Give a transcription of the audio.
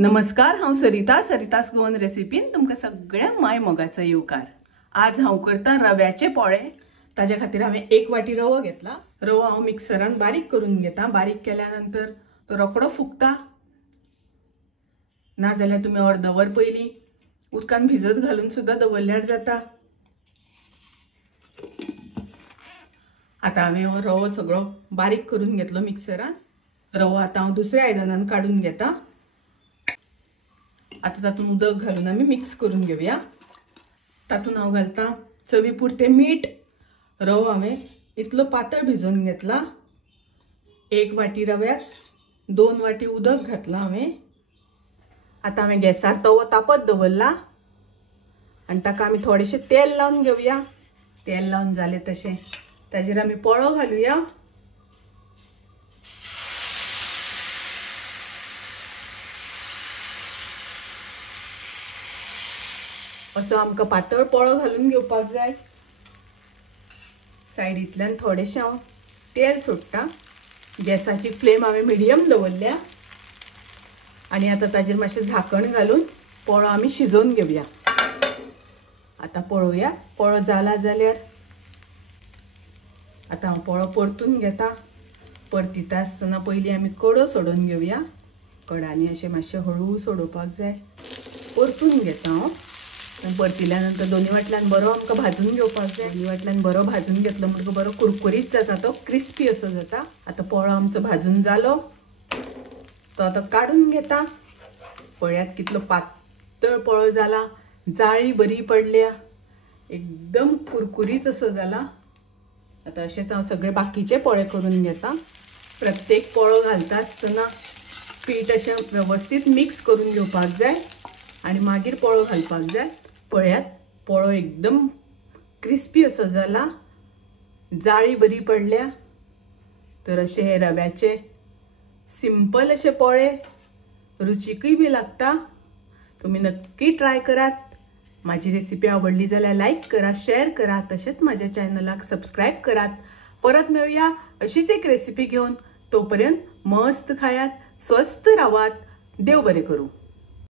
नमस्कार, हांव सरितास गोवन रेसिपीन तुमकां सगळ्यांक माय मोगाचो येवकार। आज हांव करता रव्याचे पोळे। ताजे खातीर हांवें 1 वाटी रवो घेतला। रवो हांव मिक्सरान बारीक करून घेता। बारीक केल्यानंतर तो रोकडो फुगता। ना जाल्यार तुमी अर्द वर पयलीं उदकान भिजत घालून सुद्धा दवरल्यार जाता। आता हांवें हो रवो सगळो बारीक करून घेतलो मिक्सरान। रवो आता हांव दुसऱ्या आयदनान काढून घेता। आता तातून उदक घालून आमी मिक्स करून घेवया। तातून हांव घालता चवी पुरते मीठ। रवो हांवें इतलो पातळ भिजोवन घेतला। 1 वाटी रव्याक 2 वाटी उदक घातला हांवें। आता हांवें गॅसार तवो तापत दवरला आनी ताका आमी थोडेशें तेल लावन घेवया। तेल लावन जालें तशें ताजेर आमी पोळो घालुया। असो आमकां पातळ पोळो घालून घेवपाक जाय। सायडींतल्यान थोडेशें हांव तेल सोडटा। गॅसाची फ्लेम हांवें मिडियम दवरल्या आनी आता ताजेर मातशें झाकण घालून पोळो आमी शिजोवन घेवया। आता पळोवया पोळो जाला जाल्यार। आता हांव पोळो परतून घेता। परतीता आसतना पयलीं आमी कडो सोडून घेवया। कडांनी अशें मातशें हळू सोडोवपाक जाय। परतून घेता हांव। परतिल्या नंतर दोन्ही वाटल्यान बरो आमकां भाजून घेवपाक जाय। दोन्ही वाटल्यान बरो भाजून घेतलो म्हणटकूच बरो कुरकुरीत जाता, तो क्रिस्पी असो जाता। आता पोळो आमचो भाजून जालो, तो आता काढून घेता। पळयात कितलो पातळ पोळो जाला। जाळी बरी पडल्या, एकदम कुरकुरीत असो जाला। आता अशेंच हांव सगळे बाकीचे पोळे करून घेता। प्रत्येक पोळो घालता आसतना पीठ अशें व्यवस्थित मिक्स करून घेवपाक जाय आनी मागीर पोळो घालपाक जाय। पळयात पोळो एकदम क्रिस्पी असो जाला, जाळी बरी पडल्या। तर अशे हे रव्याचे सिंपल अशे पोळे, रुचीकय बी लागता। तुम्ही नक्की ट्राय करात। माझी रेसिपी आवडली जाल्यार लाईक करा, शेअर करा, तसेच माझ्या चॅनलाक सबस्क्राईब करात। परत मिळूया अशीच एक रेसिपी घेऊन। तोपर्यंत मस्त खायात, स्वस्थ राहात। देव बरे करू।